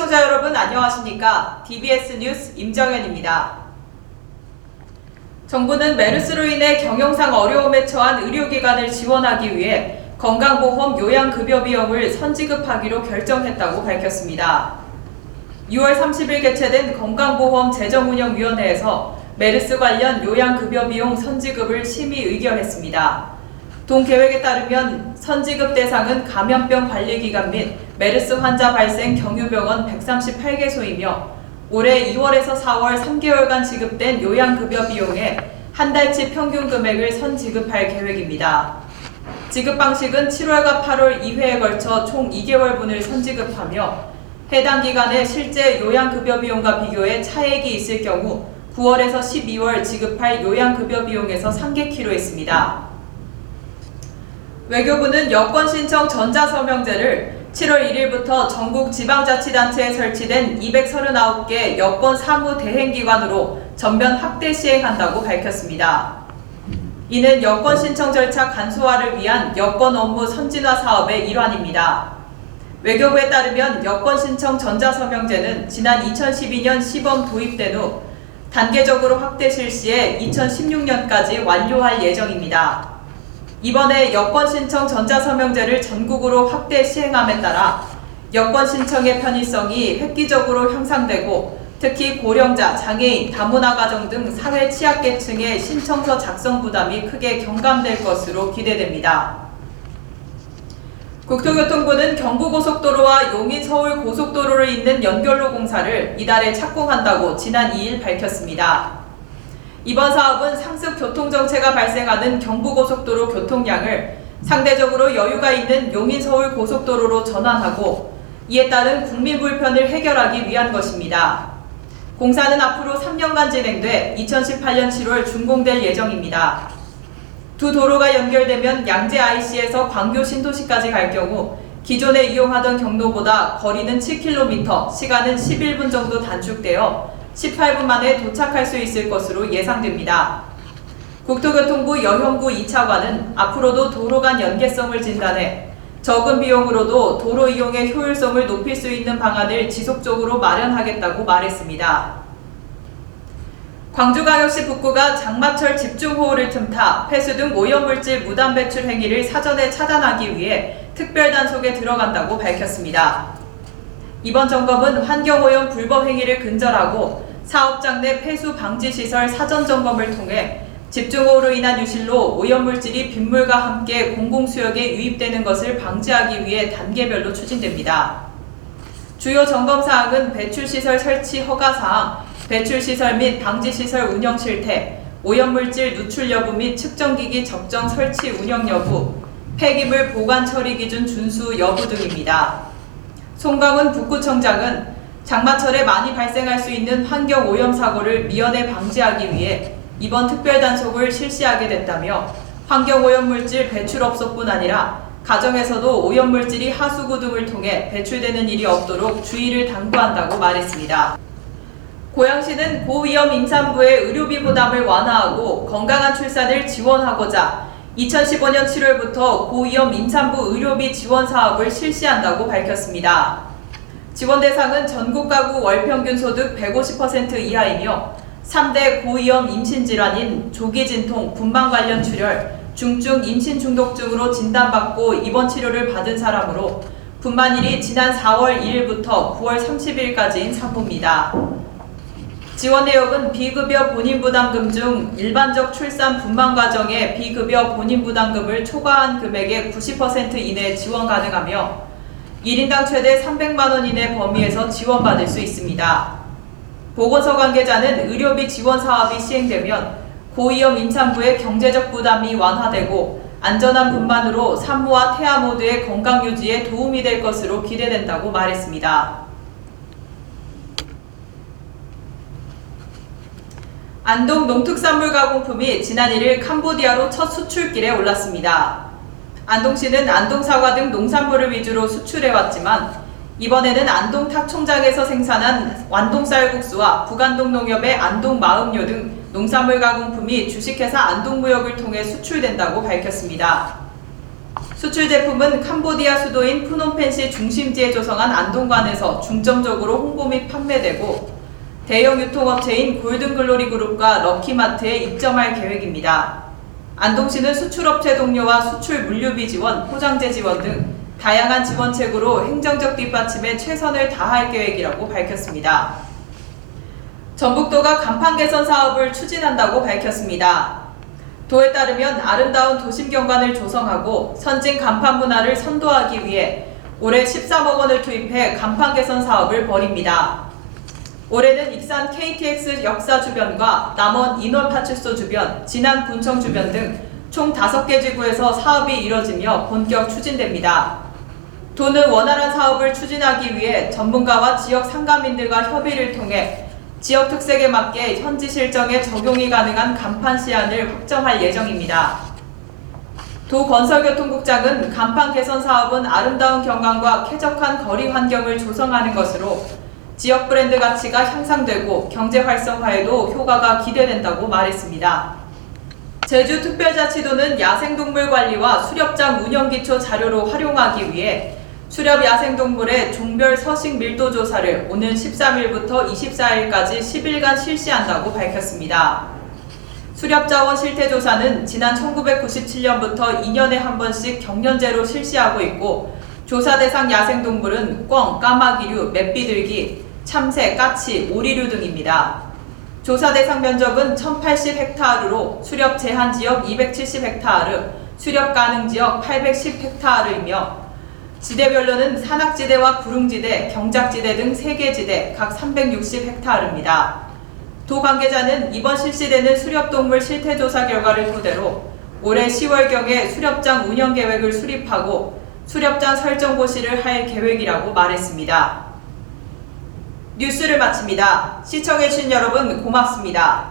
시청자 여러분 안녕하십니까? DBS 뉴스 임정현입니다. 정부는 메르스로 인해 경영상 어려움에 처한 의료기관을 지원하기 위해 건강보험 요양급여 비용을 선지급하기로 결정했다고 밝혔습니다. 6월 30일 개최된 건강보험 재정운영위원회에서 메르스 관련 요양급여 비용 선지급을 심의 의결했습니다. 동 계획에 따르면 선지급 대상은 감염병 관리기관 및 메르스 환자 발생 경유병원 138개소이며 올해 2월에서 4월 3개월간 지급된 요양급여 비용의 한 달치 평균 금액을 선지급할 계획입니다. 지급 방식은 7월과 8월 2회에 걸쳐 총 2개월분을 선지급하며 해당 기간의 실제 요양급여 비용과 비교해 차액이 있을 경우 9월에서 12월 지급할 요양급여 비용에서 상객키로 했습니다. 외교부는 여권 신청 전자서명제를 7월 1일부터 전국 지방자치단체에 설치된 239개 여권 사무 대행기관으로 전면 확대 시행한다고 밝혔습니다. 이는 여권 신청 절차 간소화를 위한 여권 업무 선진화 사업의 일환입니다. 외교부에 따르면 여권 신청 전자서명제는 지난 2012년 시범 도입된 후 단계적으로 확대 실시해 2016년까지 완료할 예정입니다. 이번에 여권 신청 전자서명제를 전국으로 확대 시행함에 따라 여권 신청의 편의성이 획기적으로 향상되고 특히 고령자, 장애인, 다문화 가정 등 사회 취약계층의 신청서 작성 부담이 크게 경감될 것으로 기대됩니다. 국토교통부는 경부고속도로와 용인-서울 고속도로를 잇는 연결로 공사를 이달에 착공한다고 지난 2일 밝혔습니다. 이번 사업은 상습 교통정체가 발생하는 경부고속도로 교통량을 상대적으로 여유가 있는 용인-서울 고속도로로 전환하고 이에 따른 국민 불편을 해결하기 위한 것입니다. 공사는 앞으로 3년간 진행돼 2018년 7월 준공될 예정입니다. 두 도로가 연결되면 양재 IC에서 광교 신도시까지 갈 경우 기존에 이용하던 경로보다 거리는 7km, 시간은 11분 정도 단축되어 18분 만에 도착할 수 있을 것으로 예상됩니다. 국토교통부 여현구 2차관은 앞으로도 도로 간 연계성을 진단해 적은 비용으로도 도로 이용의 효율성을 높일 수 있는 방안을 지속적으로 마련하겠다고 말했습니다. 광주광역시 북구가 장마철 집중호우를 틈타 폐수 등 오염물질 무단 배출 행위를 사전에 차단하기 위해 특별단속에 들어간다고 밝혔습니다. 이번 점검은 환경오염 불법 행위를 근절하고 사업장 내 폐수 방지 시설 사전 점검을 통해 집중호우로 인한 유실로 오염물질이 빗물과 함께 공공수역에 유입되는 것을 방지하기 위해 단계별로 추진됩니다. 주요 점검사항은 배출시설 설치 허가사항, 배출시설 및 방지시설 운영 실태, 오염물질 누출 여부 및 측정기기 적정 설치 운영 여부, 폐기물 보관 처리 기준 준수 여부 등입니다. 송광훈 북구청장은 장마철에 많이 발생할 수 있는 환경오염 사고를 미연에 방지하기 위해 이번 특별단속을 실시하게 됐다며 환경오염물질 배출업소뿐 아니라 가정에서도 오염물질이 하수구 등을 통해 배출되는 일이 없도록 주의를 당부한다고 말했습니다. 고양시는 고위험 임산부의 의료비 부담을 완화하고 건강한 출산을 지원하고자 2015년 7월부터 고위험 임산부 의료비 지원 사업을 실시한다고 밝혔습니다. 지원 대상은 전국 가구 월평균 소득 150% 이하이며 3대 고위험 임신질환인 조기진통, 분만 관련 출혈, 중증 임신 중독증으로 진단받고 입원 치료를 받은 사람으로 분만일이 지난 4월 1일부터 9월 30일까지인 상부입니다. 지원 내역은 비급여 본인부담금 중 일반적 출산 분만 과정의 비급여 본인부담금을 초과한 금액의 90% 이내 지원 가능하며 1인당 최대 300만 원 이내 범위에서 지원받을 수 있습니다. 보건소 관계자는 의료비 지원 사업이 시행되면 고위험 임산부의 경제적 부담이 완화되고 안전한 분만으로 산모와 태아 모두의 건강 유지에 도움이 될 것으로 기대된다고 말했습니다. 안동 농특산물 가공품이 지난 1일 캄보디아로 첫 수출길에 올랐습니다. 안동시는 안동 사과 등 농산물을 위주로 수출해왔지만 이번에는 안동 탁총장에서 생산한 완동 쌀국수와 북안동 농협의 안동 마음료 등 농산물 가공품이 주식회사 안동무역을 통해 수출된다고 밝혔습니다. 수출 제품은 캄보디아 수도인 프놈펜시 중심지에 조성한 안동관에서 중점적으로 홍보 및 판매되고 대형 유통업체인 골든글로리 그룹과 럭키마트에 입점할 계획입니다. 안동시는 수출업체 동료와 수출 물류비 지원, 포장재 지원 등 다양한 지원책으로 행정적 뒷받침에 최선을 다할 계획이라고 밝혔습니다. 전북도가 간판 개선 사업을 추진한다고 밝혔습니다. 도에 따르면 아름다운 도심 경관을 조성하고 선진 간판 문화를 선도하기 위해 올해 13억 원을 투입해 간판 개선 사업을 벌입니다. 올해는 익산 KTX 역사 주변과 남원 인월파출소 주변, 진안 군청 주변 등 총 5개 지구에서 사업이 이뤄지며 본격 추진됩니다. 도는 원활한 사업을 추진하기 위해 전문가와 지역 상가민들과 협의를 통해 지역 특색에 맞게 현지 실정에 적용이 가능한 간판 시안을 확정할 예정입니다. 도 건설교통국장은 간판 개선 사업은 아름다운 경관과 쾌적한 거리 환경을 조성하는 것으로 지역 브랜드 가치가 향상되고 경제 활성화에도 효과가 기대된다고 말했습니다. 제주특별자치도는 야생동물 관리와 수렵장 운영 기초 자료로 활용하기 위해 수렵 야생동물의 종별 서식 밀도 조사를 오는 13일부터 24일까지 10일간 실시한다고 밝혔습니다. 수렵자원 실태조사는 지난 1997년부터 2년에 한 번씩 경년제로 실시하고 있고 조사 대상 야생동물은 꿩, 까마귀류, 맷비둘기, 참새, 까치, 오리류 등입니다. 조사 대상 면적은 1080헥타르로 수렵 제한 지역 270헥타르, 수렵 가능 지역 810헥타르이며 지대별로는 산악지대와 구릉지대, 경작지대 등 3개 지대 각 360헥타르입니다. 도 관계자는 이번 실시되는 수렵동물 실태조사 결과를 토대로 올해 10월경에 수렵장 운영 계획을 수립하고 수렵장 설정 고시를 할 계획이라고 말했습니다. 뉴스를 마칩니다. 시청해주신 여러분 고맙습니다.